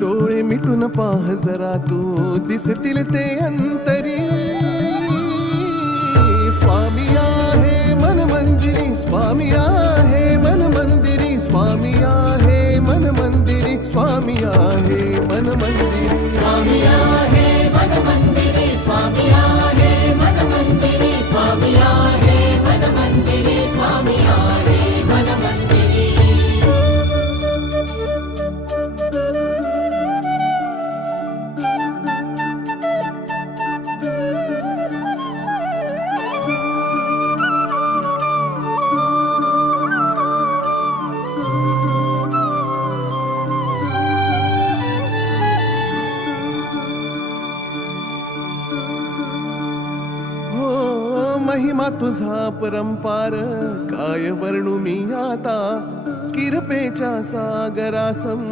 डोळे मिटून पाह जरा तू दिसतील ते अंतरी. स्वामी आहे मन मंदिरी, स्वामी आहे मन मंदिरी, स्वामी आहे मन मंदिरी, स्वामी आहे मन मंदिरी. स्वामी आहे मन मंदिरी, स्वामी आहे मन मंदिरी, स्वामी आहे मन मंदिरी, स्वामी आहे मन मंदिरी. महिमा तुझा परंपार काय वर्णू मी आता. किरपेच्या सागरासम